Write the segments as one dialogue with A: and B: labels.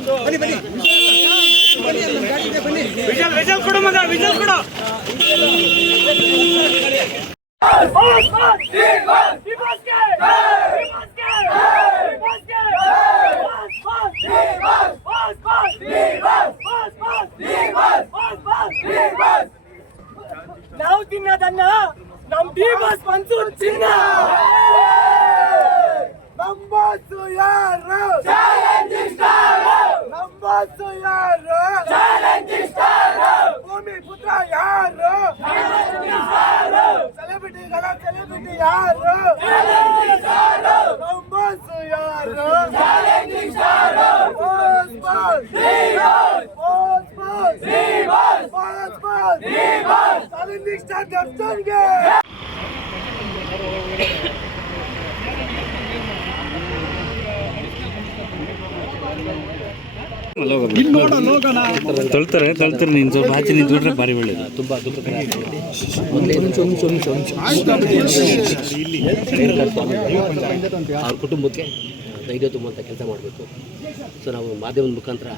A: Vigil vigil कड़ो मजा vigil कड़ो
B: Yeah, bro!
C: Challenge is done!
B: ಅಮ್ಮಾಸು ಯಾರು ಭೂಮಿ ಪುತ್ರ
C: ಯಾರು
B: ಸೆಲೆಬ್ರಿಟಿಗಳ ಸೆಲೆಬ್ರಿಟಿ ಯಾರು ಅಮ್ಮಾಸು ಯಾರು ಸಲಿಂದಿಷ್ಟ ದರ್ಶನ್ಗೆ ತೊಳ್ತಾರೆ ತೊಳ್ತಾರೆ ನಿನ್ ಸ್ವಲ್ಪ ಆಚೆ ನಿಂತ್ಬಿಟ್ರೆ ಬಾರಿ ಒಳ್ಳೇದು ತುಂಬಾ
D: ಅವ್ರ ಕುಟುಂಬಕ್ಕೆ ಧೈರ್ಯ ತುಂಬುವಂತ ಕೆಲಸ ಮಾಡಬೇಕು ಸೊ ನಾವು ಮಾಧ್ಯಮದ ಮುಖಾಂತರ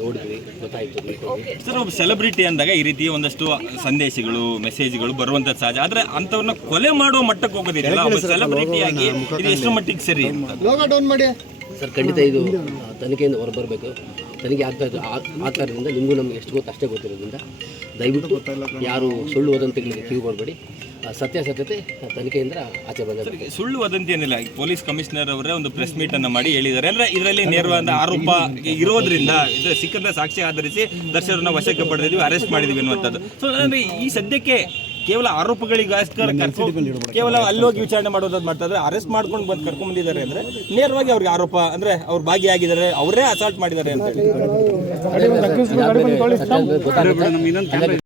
D: ನೋಡಿದ್ವಿ ಗೊತ್ತಾಯ್ತು ಸೆಲೆಬ್ರಿಟಿ ಅಂದಾಗ ಈ ರೀತಿ ಒಂದಷ್ಟು ಸಂದೇಶಗಳು ಮೆಸೇಜ್ಗಳು ಬರುವಂತದ್ ಸಹಜ ಆದ್ರೆ ಅಂತವ್ರನ್ನ ಕೊಲೆ ಮಾಡುವ ಮಟ್ಟಕ್ಕೆ ಹೋಗೋದಿಲ್ಲ ಸೆಲೆಬ್ರಿಟಿ ಆಗಿ ಎಷ್ಟು ಮಟ್ಟಿಗೆ ಸರಿ
E: ಸರ್ ಖಂಡಿತ ಇದು ತನಿಖೆಯಿಂದ ಹೊರಬರ್ಬೇಕು ತನಗೆ ಆಗ್ತಾ ಇದೆ ನಿಮಗೂ ನಮ್ಗೆ ಎಷ್ಟು ಅಷ್ಟೇ ಗೊತ್ತಿರೋದ್ರಿಂದ ದಯವಿಟ್ಟು ಸತ್ಯತೆ ತನಿಖೆಯಿಂದ ಆಚೆ
D: ಬರ್ತಾರೆ ಸುಳ್ಳು ವದಂತಿ ಏನಿಲ್ಲ ಪೊಲೀಸ್ ಕಮಿಷನರ್ ಅವರೇ ಒಂದು ಪ್ರೆಸ್ ಮೀಟ್ ಅನ್ನ ಮಾಡಿ ಹೇಳಿದ್ದಾರೆ ಅಂದ್ರೆ ಇದರಲ್ಲಿ ನೇರವಾದ ಆರೋಪ ಇರೋದ್ರಿಂದ ಇದ್ರ ಸಾಕ್ಷಿ ಆಧರಿಸಿ ದರ್ಶರನ್ನ ವಶಕ್ಕೆ ಪಡೆದಿದ್ವಿ ಅರೆಸ್ಟ್ ಮಾಡಿದ್ವಿ ಅನ್ನುವಂಥದ್ದು ಸೊ ಈ ಸದ್ಯಕ್ಕೆ ಕೇವಲ ಆರೋಪಗಳಿಗೋಸ್ಕರ ಕೇವಲ ಅಲ್ಲಿ ಹೋಗಿ ವಿಚಾರಣೆ ಮಾಡೋದ್ ಮಾಡ್ತಾದ್ರೆ ಅರೆಸ್ಟ್ ಮಾಡ್ಕೊಂಡು ಬಂದ್ ಬಂದಿದ್ದಾರೆ ಅಂದ್ರೆ ನೇರವಾಗಿ ಅವ್ರಿಗೆ ಆರೋಪ ಅಂದ್ರೆ ಅವ್ರು ಭಾಗಿಯಾಗಿದ್ದಾರೆ ಅವರೇ ಅಸಾಲ್ಟ್ ಮಾಡಿದ್ದಾರೆ ಅಂತ ಹೇಳಿ